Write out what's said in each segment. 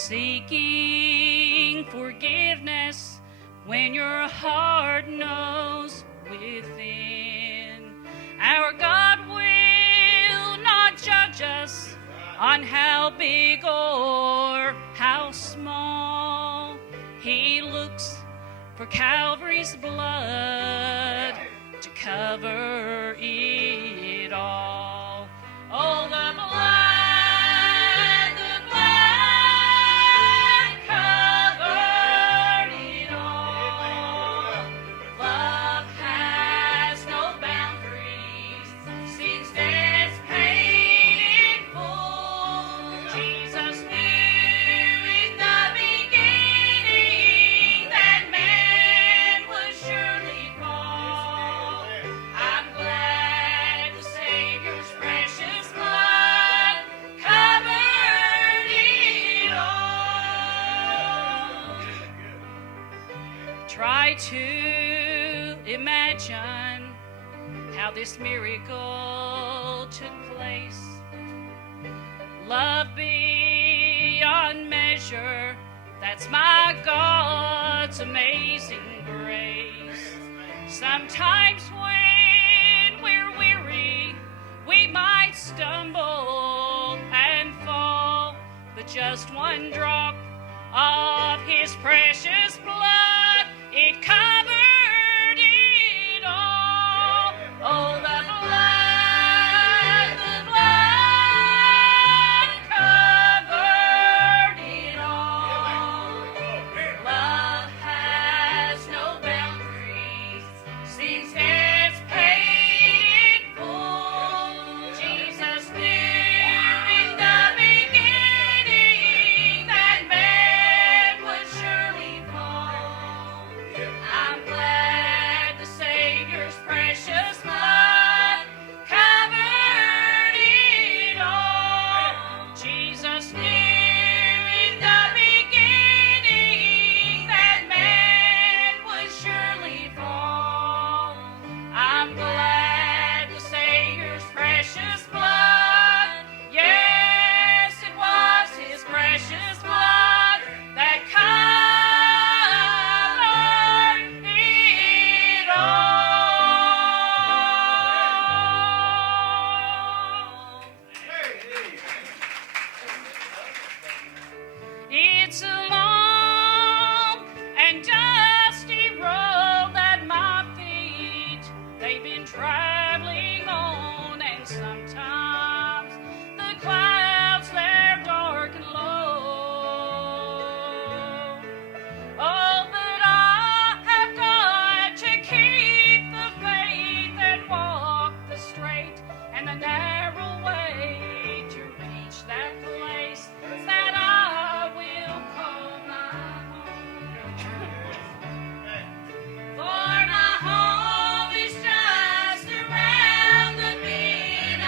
seeking forgiveness when your heart knows within. Our God will not judge us on how big or how small. He looks for Calvary's blood to cover it all. Oh, the blood covered it all. Love has no boundaries, since death's paid in full. Jesus knew in the beginning that man would surely fall. I'm glad the Savior's precious blood covered it all. Try to imagine how this miracle took place. Love beyond measure, that's my God's amazing grace. Sometimes when we're weary, we might stumble and fall, but just one drop of His precious blood, it covered it all. Oh, the blood covered it all. Love has no boundaries, since death's paid in full. Jesus knew in the beginning that man would surely fall. I'm glad the Savior's precious blood covered it all. Jesus knew in the beginning that man would surely fall. I'm glad the Savior's precious blood, yes, it was His precious blood that covered it all. It's a long and dusty road that my feet, they've been traveling on, and sometimes the clouds, they're dark and low. Oh, but I have got to keep the faith and walk the straight and the narrow way to reach that place that I will call my home. For my home is just around the bend I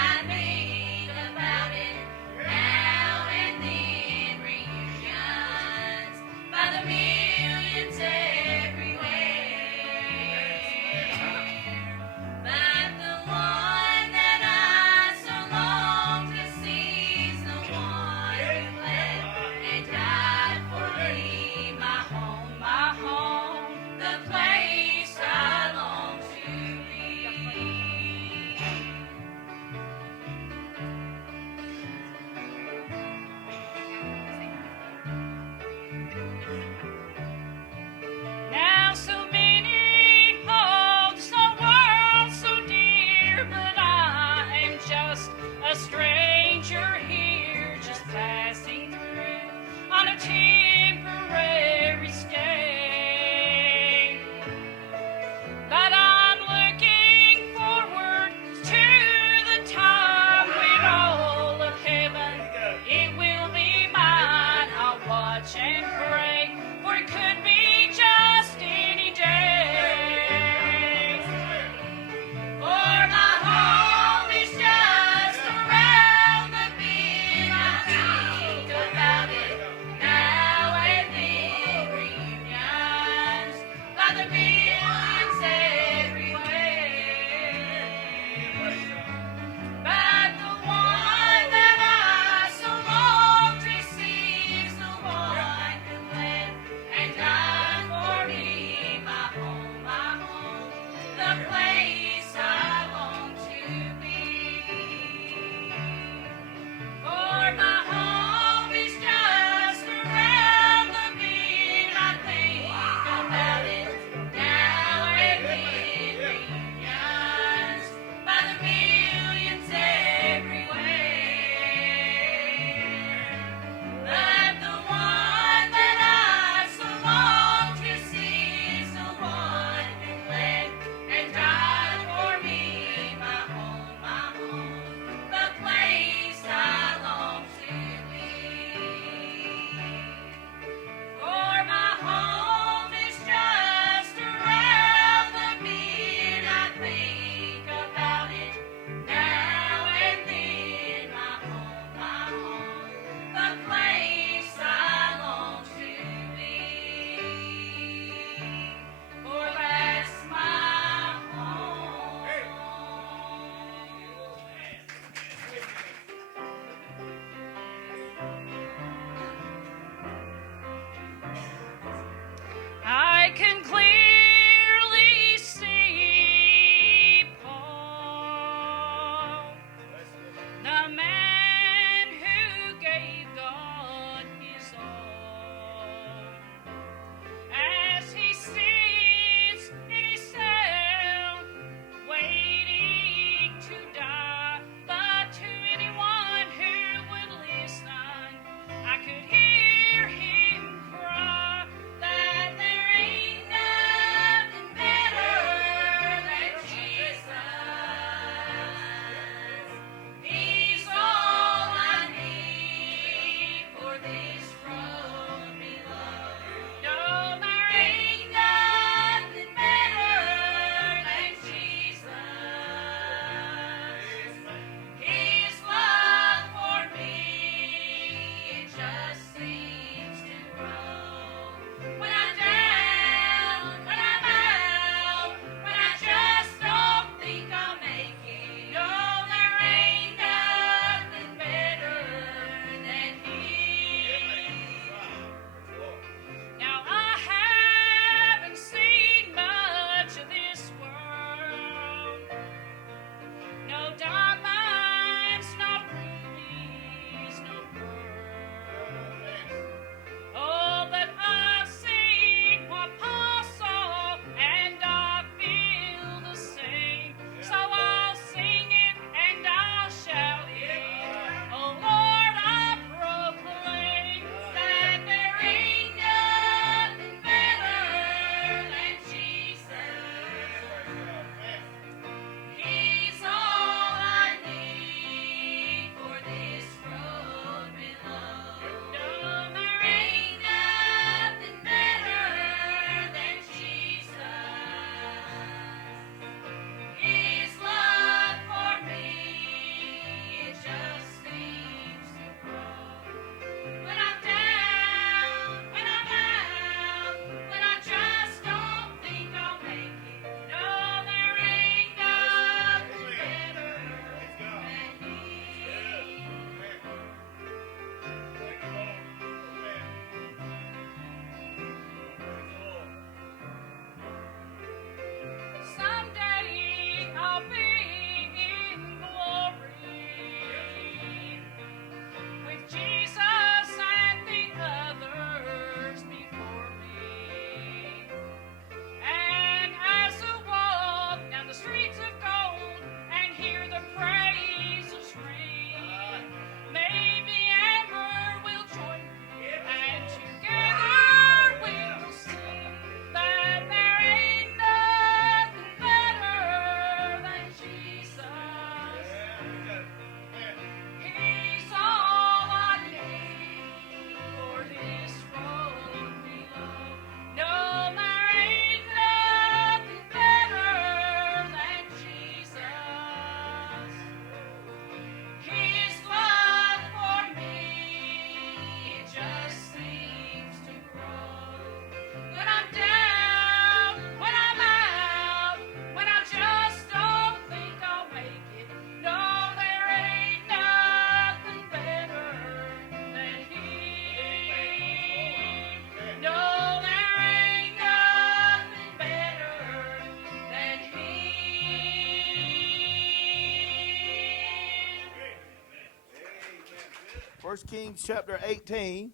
1 Kings chapter 18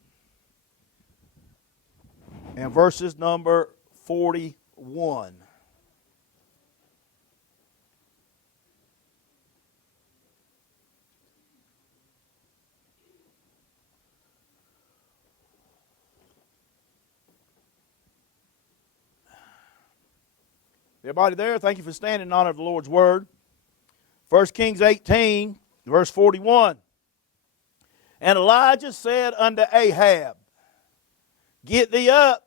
and verses number 41. Everybody there, thank you for standing in honor of the Lord's word. 1 Kings 18, verse 41. And Elijah said unto Ahab, Get thee up,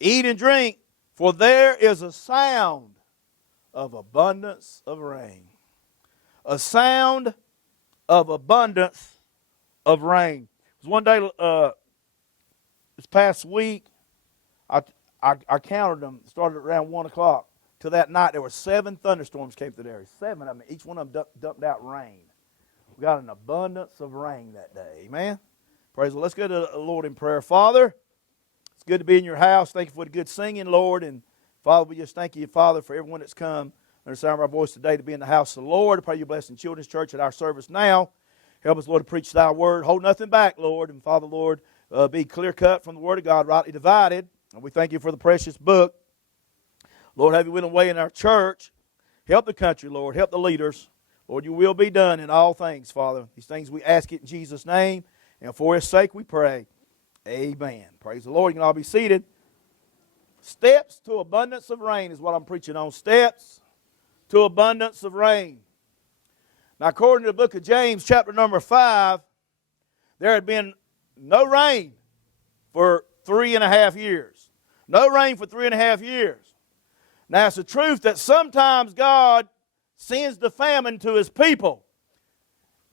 eat and drink, for there is a sound of abundance of rain. A sound of abundance of rain. It was one day this past week, I counted them, started around 1 o'clock. Till that night, there were 7 thunderstorms came through the area. 7 of them, each one of them dumped out rain. We got an abundance of rain that day. Amen? Praise the Lord. Let's go to the Lord in prayer. Father, it's good to be in your house. Thank you for the good singing, Lord. And Father, we just thank you, Father, for everyone that's come under the sound of our voice today to be in the house of the Lord. I pray you bless in Children's Church at our service now. Help us, Lord, to preach thy word. Hold nothing back, Lord. And Father, Lord, be clear cut from the word of God, rightly divided. And we thank you for the precious book. Lord, have your will and way in our church. Help the country, Lord. Help the leaders. Lord, your will be done in all things, Father. These things we ask it in Jesus' name. And for his sake we pray. Amen. Praise the Lord. You can all be seated. Steps to abundance of rain is what I'm preaching on. Steps to abundance of rain. Now, according to the book of James, chapter number 5, there had been no rain for 3.5 years. No rain for 3.5 years. Now, it's the truth that sometimes God sends the famine to his people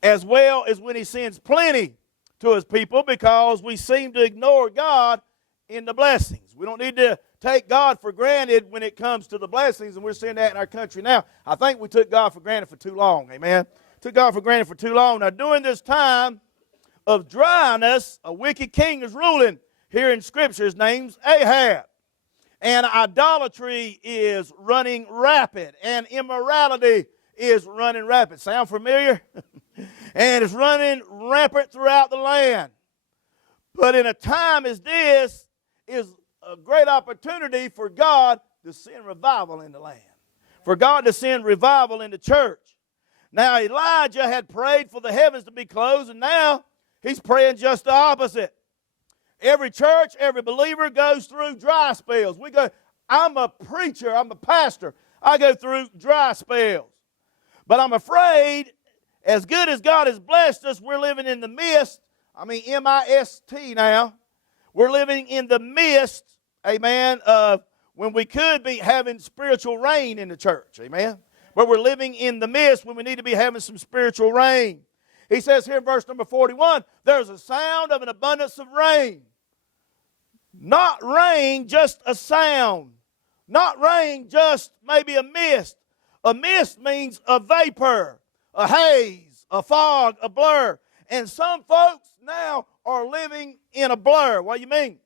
as well as when he sends plenty to his people, because we seem to ignore God in the blessings. We don't need to take God for granted when it comes to the blessings, and we're seeing that in our country now. I think we took God for granted for too long, amen? Took God for granted for too long. Now, during this time of dryness, a wicked king is ruling here in Scripture. His name's Ahab. And idolatry is running rapid. And immorality is running rapid. Sound familiar? And it's running rampant throughout the land. But in a time as this is a great opportunity for God to send revival in the land. For God to send revival in the church. Now Elijah had prayed for the heavens to be closed, and now he's praying just the opposite. Every church, every believer goes through dry spells. I'm a preacher, I'm a pastor. I go through dry spells. But I'm afraid, as good as God has blessed us, we're living in the midst, M-I-S-T now. We're living in the midst, amen, of when we could be having spiritual rain in the church, amen. But we're living in the midst when we need to be having some spiritual rain. He says here in verse number 41, there's a sound of an abundance of rain. Not rain, just a sound. Not rain, just maybe a mist. A mist means a vapor, a haze, a fog, a blur. And some folks now are living in a blur. What do you mean?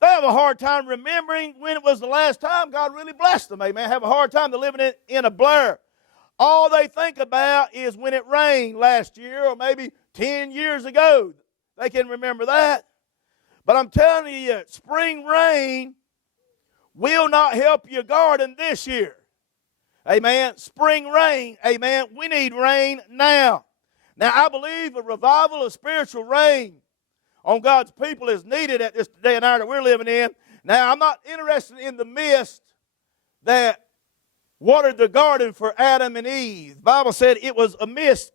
They have a hard time remembering when it was the last time God really blessed them. Amen. Have a hard time living in a blur. All they think about is when it rained last year or maybe 10 years ago. They can remember that. But I'm telling you, spring rain will not help your garden this year. Amen. Spring rain, amen. We need rain now. Now, I believe a revival of spiritual rain on God's people is needed at this day and hour that we're living in. Now, I'm not interested in the mist that watered the garden for Adam and Eve. The Bible said it was a mist.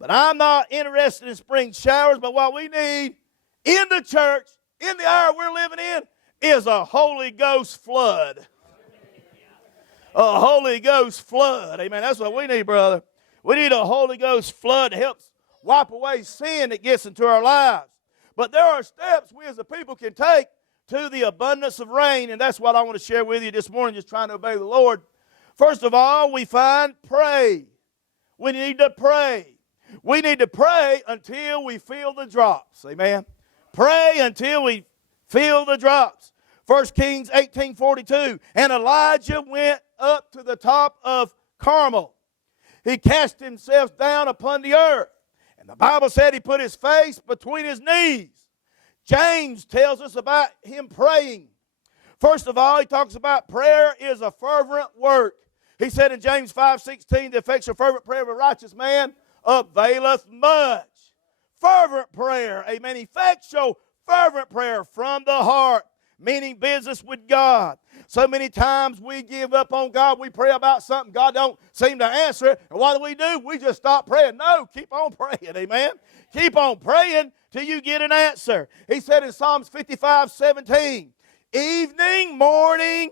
But I'm not interested in spring showers, but what we need in the church, in the hour we're living in, is a Holy Ghost flood. A Holy Ghost flood. Amen. That's what we need, brother. We need a Holy Ghost flood that helps wipe away sin that gets into our lives. But there are steps we as a people can take to the abundance of rain, and that's what I want to share with you this morning, just trying to obey the Lord. First of all, we find pray. We need to pray. We need to pray until we feel the drops. Amen. Pray until we feel the drops. 1 Kings 18:42. And Elijah went up to the top of Carmel. He cast himself down upon the earth. And the Bible said he put his face between his knees. James tells us about him praying. First of all, he talks about prayer is a fervent work. He said in James 5:16, the effectual fervent prayer of a righteous man availeth much. Fervent prayer, amen. Effectual fervent prayer from the heart, meaning business with God. So many times we give up on God. We pray about something. God don't seem to answer it. And what do? We just stop praying. No, keep on praying, amen. Keep on praying till you get an answer. He said in Psalms 55:17, evening, morning,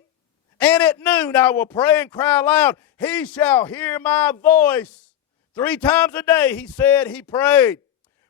and at noon I will pray and cry aloud. He shall hear my voice. 3 times a day, he said, he prayed.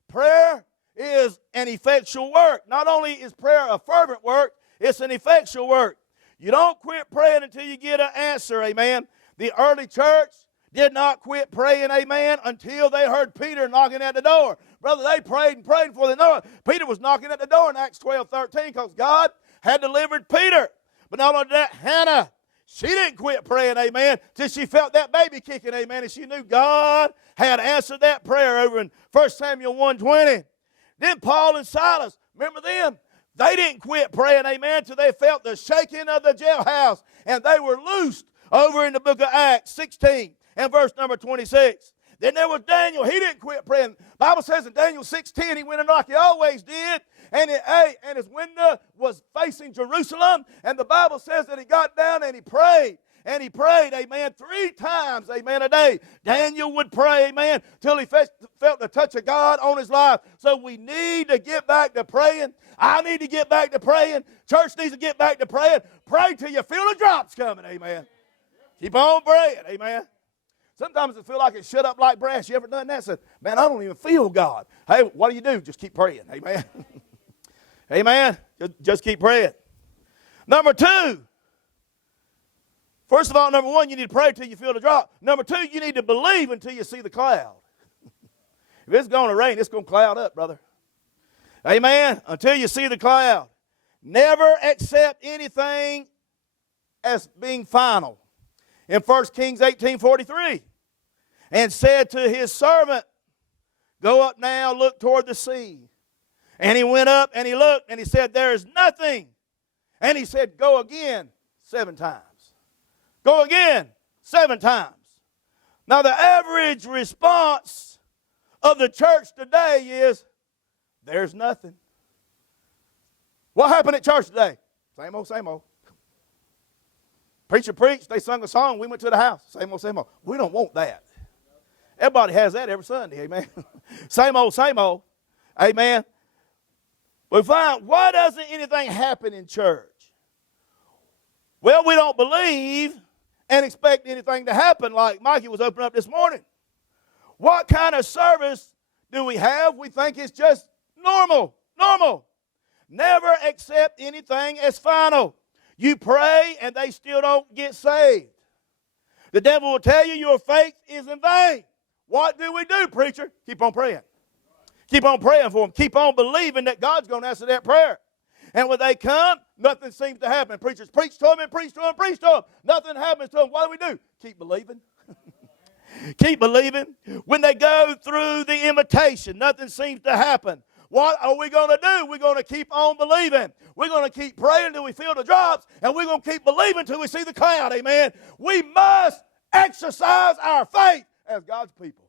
Prayer is an effectual work. Not only is prayer a fervent work, it's an effectual work. You don't quit praying until you get an answer, amen. The early church did not quit praying, amen, until they heard Peter knocking at the door. Brother, they prayed and prayed before they know it. Peter was knocking at the door in Acts 12:13 because God had delivered Peter. But not only that, Hannah, she didn't quit praying, amen, till she felt that baby kicking, amen, and she knew God had answered that prayer over in 1 Samuel 1:20. Then Paul and Silas, remember them? They didn't quit praying, amen, till they felt the shaking of the jailhouse, and they were loosed over in the book of Acts 16 and verse number 26. Then there was Daniel. He didn't quit praying. The Bible says in Daniel 6:10, he went in like he always did, and his window was facing Jerusalem, and the Bible says that he got down and he prayed. And he prayed, amen, 3 times, amen, a day. Daniel would pray, amen, till he felt the touch of God on his life. So we need to get back to praying. I need to get back to praying. Church needs to get back to praying. Pray till you feel the drops coming, amen. Keep on praying, amen. Sometimes it feels like it shut up like brass. You ever done that? Said, man, I don't even feel God. Hey, what do? Just keep praying, amen. Amen. Just keep praying. Number 2. First of all, number 1, you need to pray till you feel the drop. Number 2, you need to believe until you see the cloud. If it's going to rain, it's going to cloud up, brother. Amen. Until you see the cloud. Never accept anything as being final. In 1 Kings 18:43, and said to his servant, go up now, look toward the sea. And he went up and he looked and he said, there is nothing. And he said, go again 7 times. Go again 7 times. Now the average response of the church today is, there's nothing. What happened at church today? Same old, same old. Preacher preached, they sung a song, we went to the house. Same old, same old. We don't want that. Everybody has that every Sunday, amen. Same old, same old. Amen. We find, why doesn't anything happen in church? Well, we don't believe and expect anything to happen like Mikey was opening up this morning. What kind of service do we have? We think it's just normal. Never accept anything as final. You pray and they still don't get saved. The devil will tell you your faith is in vain. What do we do, preacher? Keep on praying. Keep on praying for them. Keep on believing that God's going to answer that prayer. And when they come, nothing seems to happen. Preachers preach to them and preach to them, preach to them. Nothing happens to them. What do? Keep believing. Keep believing. When they go through the invitation, nothing seems to happen. What are we going to do? We're going to keep on believing. We're going to keep praying until we feel the drops, and we're going to keep believing until we see the cloud. Amen. We must exercise our faith as God's people.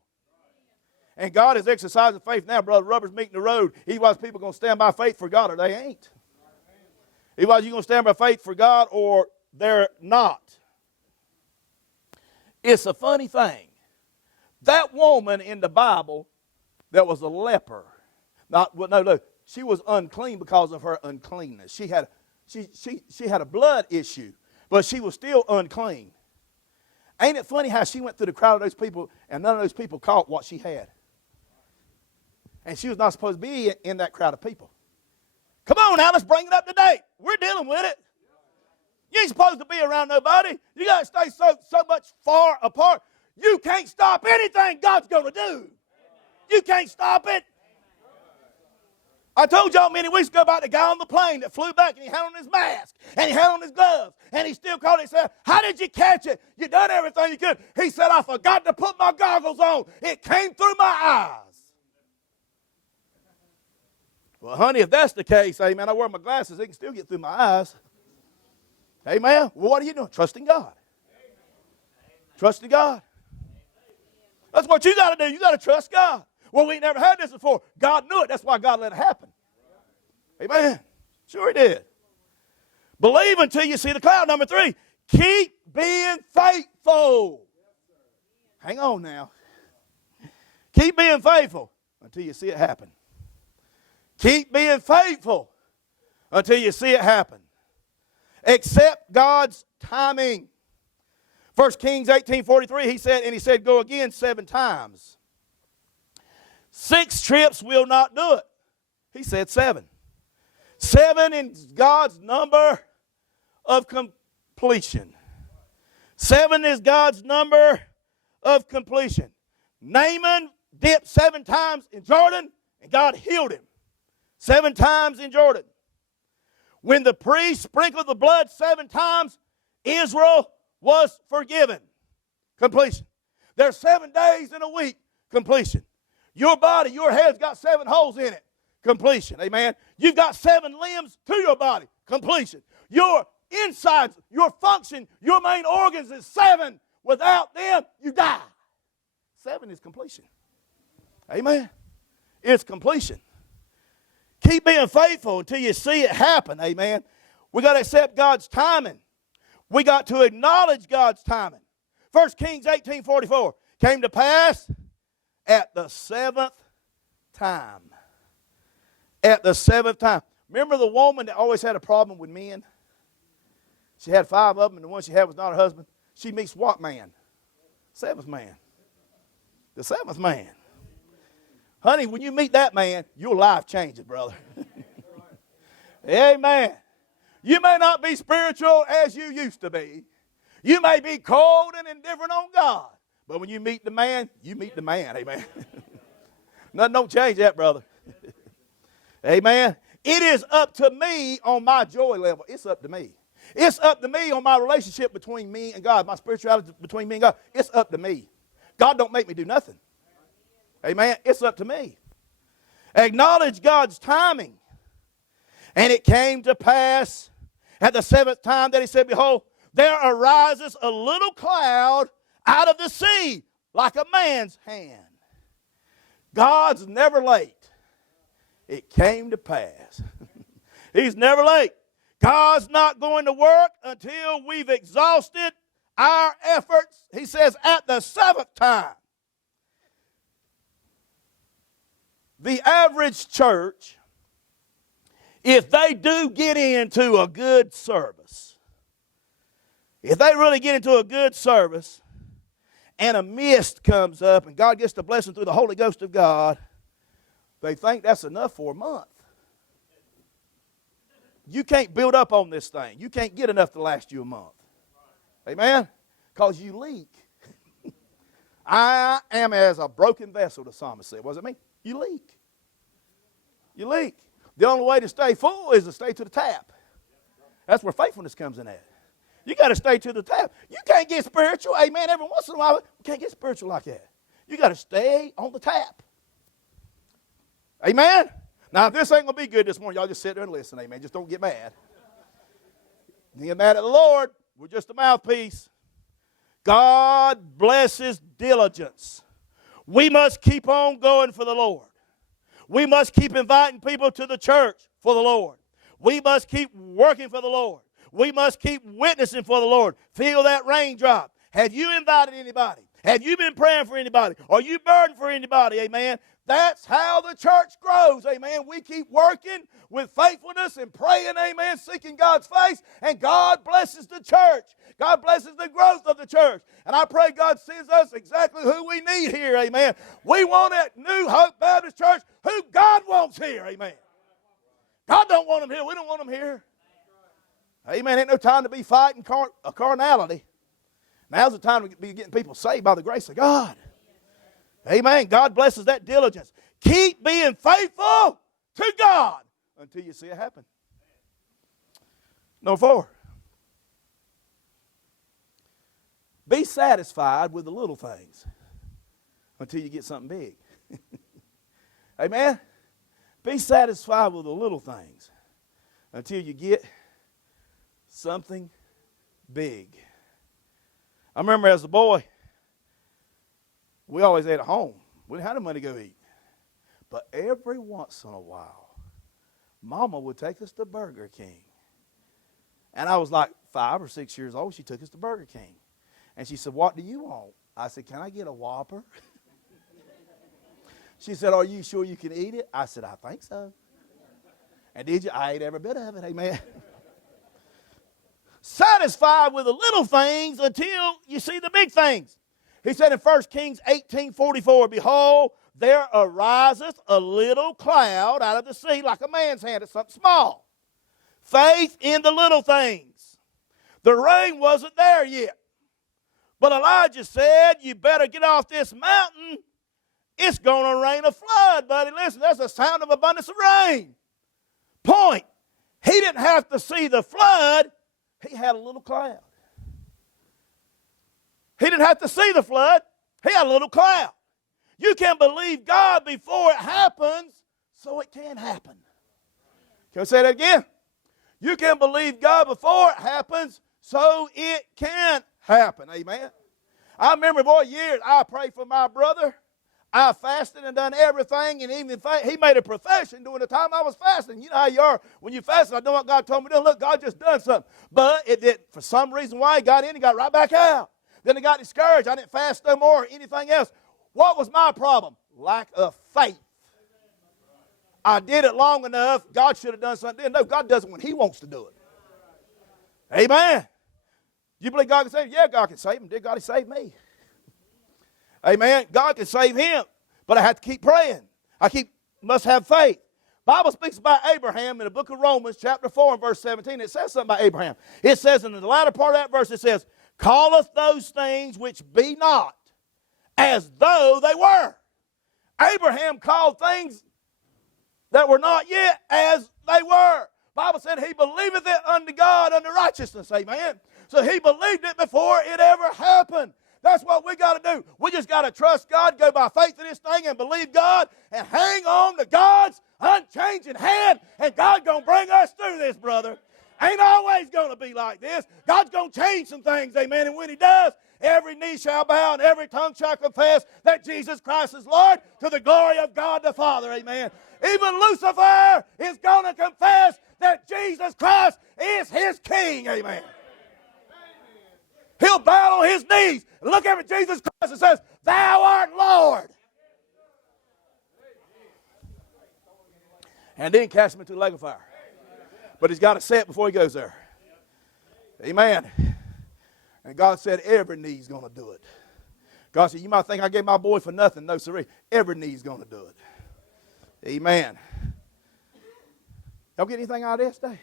And God is exercising faith now, brother. Rubber's meeting the road. Otherwise, people are going to stand by faith for God, or they ain't. Otherwise, you're going to stand by faith for God, or they're not. It's a funny thing. That woman in the Bible that was a leper, she was unclean because of her uncleanness. She had a blood issue, but she was still unclean. Ain't it funny how she went through the crowd of those people, and none of those people caught what she had? And she was not supposed to be in that crowd of people. Come on now, let's bring it up to date. We're dealing with it. You ain't supposed to be around nobody. You got to stay so much far apart. You can't stop anything God's going to do. You can't stop it. I told y'all many weeks ago about the guy on the plane that flew back and he had on his mask and he had on his gloves and he still called it and said, how did you catch it? You done everything you could. He said, I forgot to put my goggles on. It came through my eyes. Well, honey, if that's the case, amen, I wear my glasses, it can still get through my eyes. Amen. Well, what are you doing? Trusting God. Trusting God. That's what you got to do. You got to trust God. Well, we ain't never had this before. God knew it. That's why God let it happen. Amen. Sure he did. Believe until you see the cloud. Number 3, keep being faithful. Hang on now. Keep being faithful until you see it happen. Keep being faithful until you see it happen. Accept God's timing. 1 Kings 18:43, he said, go again 7 times. 6 trips will not do it. He said 7. 7 is God's number of completion. 7 is God's number of completion. Naaman dipped 7 times in Jordan, and God healed him. 7 times in Jordan. When the priest sprinkled the blood 7 times, Israel was forgiven. Completion. There's 7 days in a week. Completion. Your body, your head's got 7 holes in it. Completion. Amen. You've got 7 limbs to your body. Completion. Your insides, your function, your main organs is 7. Without them, you die. 7 is completion. Amen. It's completion. Keep being faithful until you see it happen. Amen. We got to accept God's timing. We got to acknowledge God's timing. 1 Kings 18:44 came to pass at the 7th time. At the 7th time. Remember the woman that always had a problem with men? She had 5 of them, and the one she had was not her husband. She meets what man? 7th man. The 7th man. Honey, when you meet that man, your life changes, brother. Amen. You may not be spiritual as you used to be. You may be cold and indifferent on God. But when you meet the man, you meet the man. Amen. Nothing don't change that, brother. Amen. It is up to me on my joy level. It's up to me. It's up to me on my relationship between me and God, my spirituality between me and God. It's up to me. God don't make me do nothing. Amen. It's up to me. Acknowledge God's timing. And it came to pass at the 7th time that he said, behold, there arises a little cloud out of the sea like a man's hand. God's never late. It came to pass. He's never late. God's not going to work until we've exhausted our efforts. He says at the 7th time. The average church, if they do get into a good service, if they really get into a good service and a mist comes up and God gets the blessing through the Holy Ghost of God, they think that's enough for a month. You can't build up on this thing. You can't get enough to last you a month. Amen? Because you leak. I am as a broken vessel, the psalmist said. Was it me? You leak. You leak. The only way to stay full is to stay to the tap. That's where faithfulness comes in at. You got to stay to the tap. You can't get spiritual. Amen. Every once in a while, you can't get spiritual like that. You got to stay on the tap. Amen. Now, if this ain't going to be good this morning, y'all just sit there and listen. Amen. Just don't get mad. Get mad at the Lord. We're just a mouthpiece. God blesses diligence. We must keep on going for the Lord. We must keep inviting people to the church for the Lord. We must keep working for the Lord. We must keep witnessing for the Lord. Feel that raindrop. Have you invited anybody? Have you been praying for anybody? Are you burdened for anybody? Amen. That's how the church grows. Amen. We keep working with faithfulness and praying. Amen. Seeking God's face. And God blesses the church. God blesses the growth of the church. And I pray God sends us exactly who we need here. Amen. We want at New Hope Baptist Church who God wants here. Amen. God don't want them here. We don't want them here. Amen. Ain't no time to be fighting carnality. Now's the time to be getting people saved by the grace of God. Amen. God blesses that diligence. Keep being faithful to God until you see it happen. Number 4. Be satisfied with the little things until you get something big. Amen. Be satisfied with the little things until you get something big. I remember as a boy, we always ate at home. We didn't have the money to go eat. But every once in a while, Mama would take us to Burger King. And I was like 5 or 6 years old. She took us to Burger King. And she said, "What do you want?" I said, "Can I get a Whopper?" She said, "Are you sure you can eat it?" I said, "I think so." And did you? I ate every bit of it. Amen. Satisfied with the little things until you see the big things. He said in 1 Kings 18:44, "Behold, there ariseth a little cloud out of the sea like a man's hand." It's something small. Faith in the little things. The rain wasn't there yet. But Elijah said, "You better get off this mountain. It's going to rain a flood, buddy." Listen, that's the sound of abundance of rain. Point. He didn't have to see the flood. He had a little cloud. He didn't have to see the flood. He had a little cloud. You can believe God before it happens, so it can happen. Can I say that again? You can believe God before it happens, so it can happen. Amen. I remember, boy, years I prayed for my brother. I fasted and done everything, and even he made a profession during the time I was fasting. You know how you are when you fast. I know what God told me to do. Look, God just done something. But it did, for some reason why he got in, he got right back out. Then he got discouraged. I didn't fast no more or anything else. What was my problem? Lack of faith. I did it long enough. God should have done something. No, God does it when he wants to do it. Amen. You believe God can save him? Yeah, God can save him. Did God save me? Amen. God can save him. But I have to keep praying. Must have faith. Bible speaks about Abraham in the book of Romans, chapter 4 and verse 17. It says something about Abraham. It says in the latter part of that verse, it says, "Calleth those things which be not as though they were." Abraham called things that were not yet as they were. Bible said he believeth it unto God unto righteousness. Amen. So he believed it before it ever happened. That's what we got to do. We just got to trust God, go by faith in this thing and believe God and hang on to God's unchanging hand, and God's going to bring us through this, brother. Ain't always going to be like this. God's going to change some things, amen. And when he does, every knee shall bow and every tongue shall confess that Jesus Christ is Lord, to the glory of God the Father, amen. Even Lucifer is going to confess that Jesus Christ is his King, amen. He'll bow on his knees and look at Jesus Christ and says, "Thou art Lord." And then cast him into the lake of fire. But he's got to say it before he goes there. Amen. And God said every knee's going to do it. God said, "You might think I gave my boy for nothing." No, sir. Every knee's going to do it. Amen. Y'all get anything out of this today?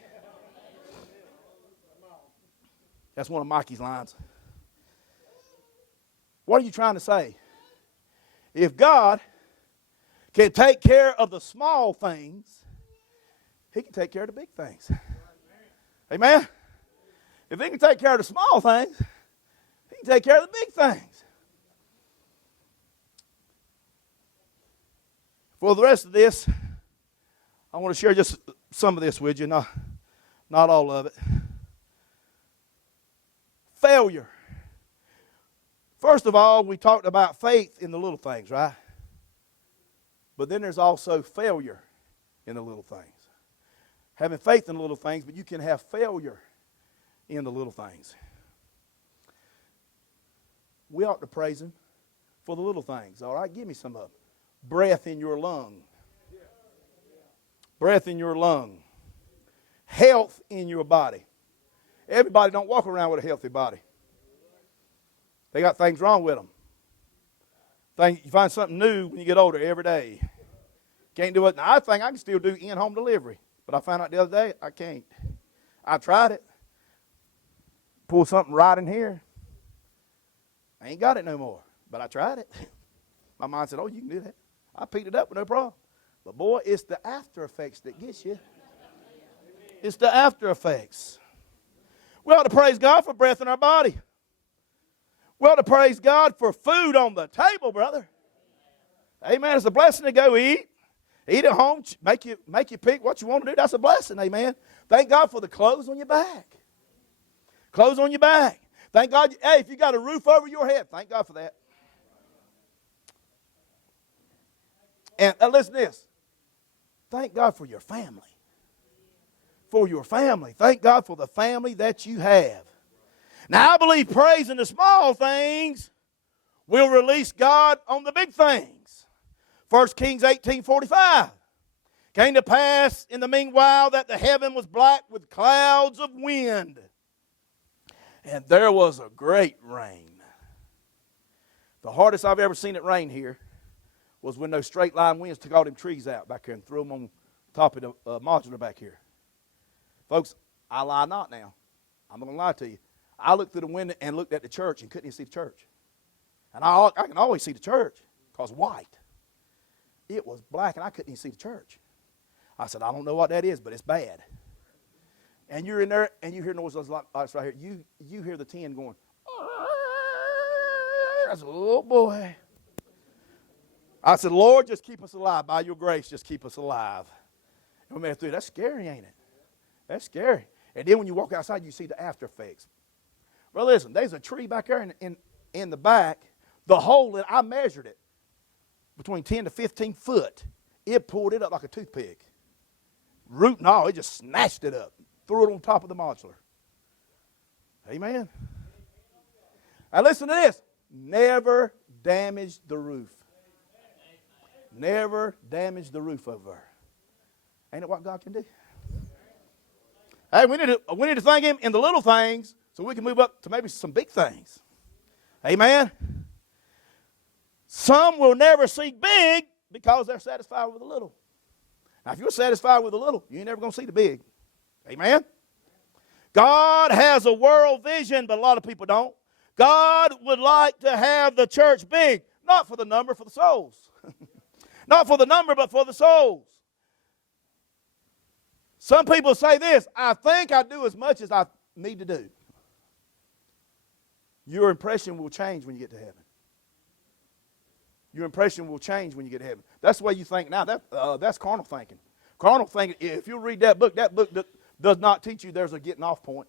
That's one of Mikey's lines. What are you trying to say? If God can take care of the small things, he can take care of the big things. Amen? If he can take care of the small things, he can take care of the big things. For the rest of this, I want to share just some of this with you, not all of it. Failure. First of all, we talked about faith in the little things, right? But then there's also failure in the little things. Having faith in the little things, but you can have failure in the little things. We ought to praise him for the little things, all right? Give me some of them. Breath in your lung. Breath in your lung. Health in your body. Everybody don't walk around with a healthy body. They got things wrong with them. You find something new when you get older every day. Can't do it. Now, I think I can still do in-home delivery, but I found out the other day I can't. I tried it. Pull something right in here. I ain't got it no more, but I tried it. My mind said, "Oh, you can do that." I picked it up with no problem. But boy, it's the after effects that gets you. It's the after effects. We ought to praise God for breath in our body. We ought to praise God for food on the table, brother. Amen. It's a blessing to go eat. Eat at home, make you pick what you want to do. That's a blessing, amen. Thank God for the clothes on your back. Clothes on your back. Thank God, hey, if you got a roof over your head, thank God for that. And listen to this. Thank God for your family. For your family. Thank God for the family that you have. Now, I believe praise in the small things will release God on the big things. 1 Kings 18:45. Came to pass in the meanwhile that the heaven was black with clouds of wind, and there was a great rain. The hardest I've ever seen it rain here was when those straight line winds took all them trees out back here and threw them on top of the modular back here. Folks, I lie not now. I'm not going to lie to you. I looked through the window and looked at the church and couldn't even see the church. And I can always see the church because white. It was black and I couldn't even see the church. I said, I don't know what that is, but it's bad. And you're in there and you hear noises like this right here. You hear the tin going. I said, oh boy. I said, Lord, just keep us alive. By your grace, just keep us alive. And we made it through. That's scary, ain't it? That's scary. And then when you walk outside, you see the after effects. Well, listen, there's a tree back there in the back. The hole that I measured it between 10 to 15 foot. It pulled it up like a toothpick. Root and all, it just snatched it up. Threw it on top of the modular. Amen. Now listen to this. Never damage the roof. Never damage the roof over there. Ain't it what God can do? Hey, we need to thank Him in the little things so we can move up to maybe some big things. Amen. Some will never seek big because they're satisfied with the little. Now, if you're satisfied with the little, you ain't never going to see the big. Amen. God has a world vision, but a lot of people don't. God would like to have the church big, not for the number, for the souls. Not for the number, but for the souls. Some people say this, I think I do as much as I need to do. Your impression will change when you get to heaven. Your impression will change when you get to heaven. That's the way you think now. That's carnal thinking. Carnal thinking, if you read that book does not teach you there's a getting off point.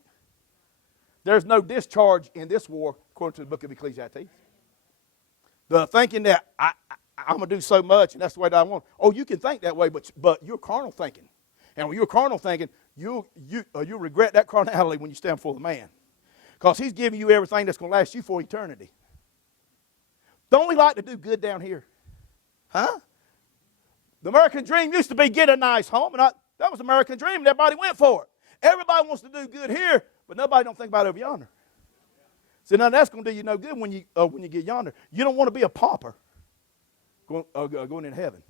There's no discharge in this war, according to the book of Ecclesiastes. The thinking that I'm going to do so much and that's the way that I want. Oh, you can think that way, but you're carnal thinking. And when you're carnal thinking, you'll regret that carnality when you stand before the man. Because he's giving you everything that's going to last you for eternity. Don't we like to do good down here? Huh? The American dream used to be get a nice home. And that was the American dream, and everybody went for it. Everybody wants to do good here, but nobody don't think about it over yonder. So now that's going to do you no good when you get yonder. You don't want to be a pauper going into heaven.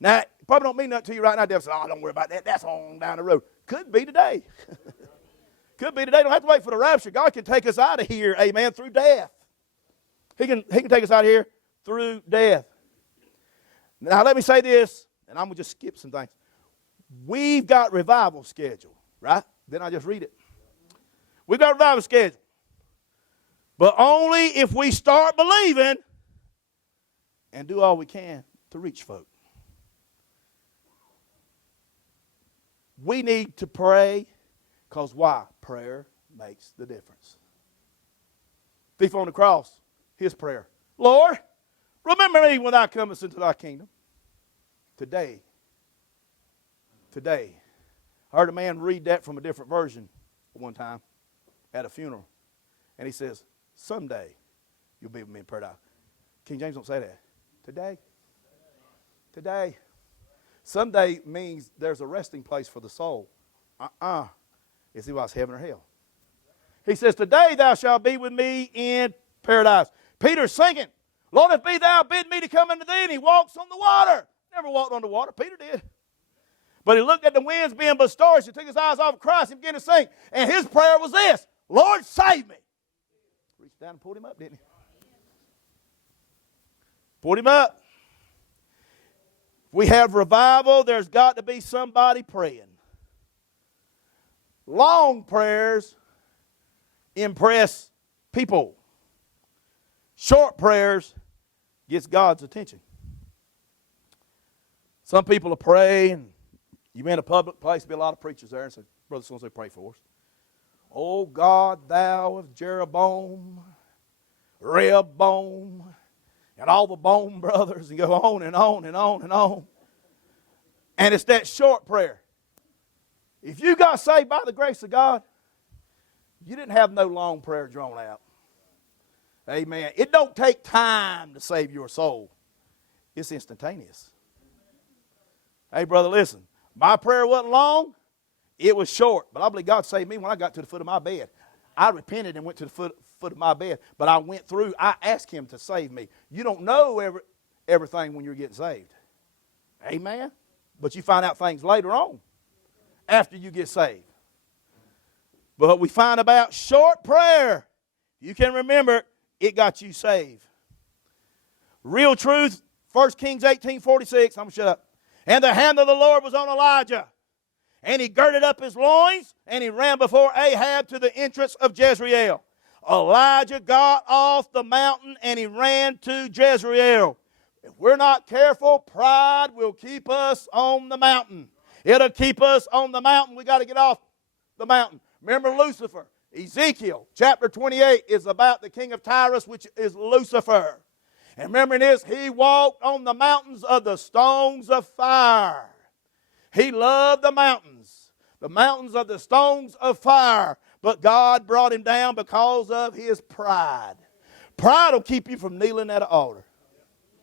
Now, it probably don't mean nothing to you right now. Devil says, oh, don't worry about that. That's on down the road. Could be today. Could be today. Don't have to wait for the rapture. God can take us out of here, amen, through death. He can take us out of here through death. Now, let me say this, and I'm going to just skip some things. We've got revival scheduled, right? Then I just read it. We've got revival scheduled. But only if we start believing and do all we can to reach folk. We need to pray because why? Prayer makes the difference. Thief on the cross, his prayer. Lord, remember me when thou comest into thy kingdom. Today. I heard a man read that from a different version one time at a funeral. And he says, someday you'll be with me in paradise. King James don't say that. Today. Someday means there's a resting place for the soul. It's either heaven or hell. He says, today thou shalt be with me in paradise. Peter's singing, Lord, if be thou bid me to come unto thee, and he walks on the water. Never walked on the water. Peter did. But he looked at the winds being but storage. He took his eyes off of Christ and began to sing. And his prayer was this, Lord, save me. Reached down and pulled him up, didn't he? Pulled him up. We have revival. There's got to be somebody praying. Long prayers impress people. Short prayers gets God's attention. Some people will pray, and you in a public place, be a lot of preachers there, and say, Brother so-and-so, pray for us. Oh God, thou of Jeroboam, Rehoboam, and all the Boam brothers, and go on and on and on and on. And it's that short prayer. If you got saved by the grace of God, you didn't have no long prayer drawn out. Amen. It don't take time to save your soul. It's instantaneous. Hey, brother, listen. My prayer wasn't long. It was short. But I believe God saved me when I got to the foot of my bed. I repented and went to the foot of my bed. But I went through. I asked him to save me. You don't know everything when you're getting saved. Amen. But you find out things later on after you get saved. But we find about short prayer. You can remember it got you saved. Real truth, 1 Kings 18:46. I'm going to shut up. And the hand of the Lord was on Elijah. And he girded up his loins, and he ran before Ahab to the entrance of Jezreel. Elijah got off the mountain, and he ran to Jezreel. If we're not careful, pride will keep us on the mountain. It'll keep us on the mountain. We got to get off the mountain. Remember Lucifer. Ezekiel chapter 28 is about the king of Tyrus, which is Lucifer. And remember this, he walked on the mountains of the stones of fire. He loved the mountains of the stones of fire. But God brought him down because of his pride. Pride will keep you from kneeling at an altar.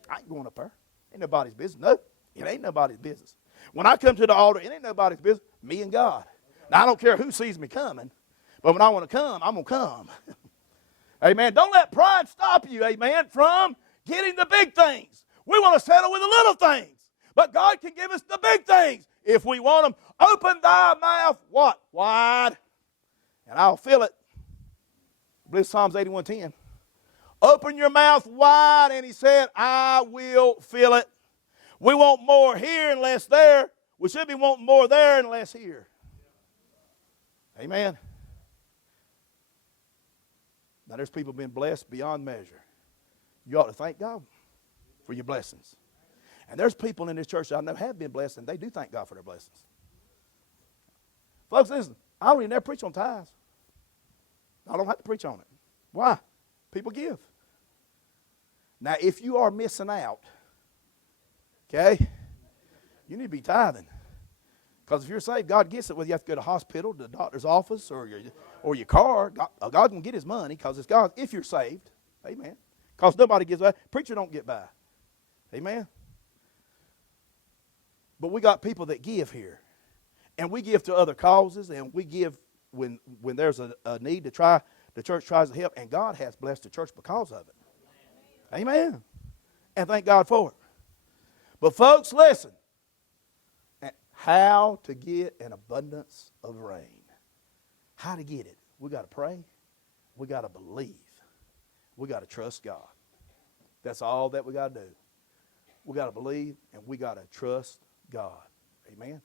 I ain't going up there. Ain't nobody's business. No, it ain't nobody's business. When I come to the altar, it ain't nobody's business. Me and God. Now, I don't care who sees me coming. But when I want to come, I'm going to come. Amen. Don't let pride stop you, amen, from getting the big things. We want to settle with the little things. But God can give us the big things if we want them. Open thy mouth, what? Wide. And I'll fill it. I believe Psalms 81:10. Open your mouth wide, and he said, I will fill it. We want more here and less there. We should be wanting more there and less here. Amen. Now, there's people being blessed beyond measure. You ought to thank God for your blessings. And there's people in this church that I know have been blessed, and they do thank God for their blessings. Folks, listen, I don't even ever preach on tithes. I don't have to preach on it. Why? People give. Now, if you are missing out, okay, you need to be tithing. Because if you're saved, God gets it, whether you have to go to the hospital, to the doctor's office, or your car. God can get his money because it's God if you're saved. Amen. Because nobody gives by. Preacher don't get by. Amen. But we got people that give here. And we give to other causes, and we give when there's a need to try. The church tries to help, and God has blessed the church because of it. Amen. And thank God for it. But folks, listen. How to get an abundance of rain. How to get it. We got to pray. We got to believe. We got to trust God. That's all that we got to do. We got to believe, and we got to trust God. Amen.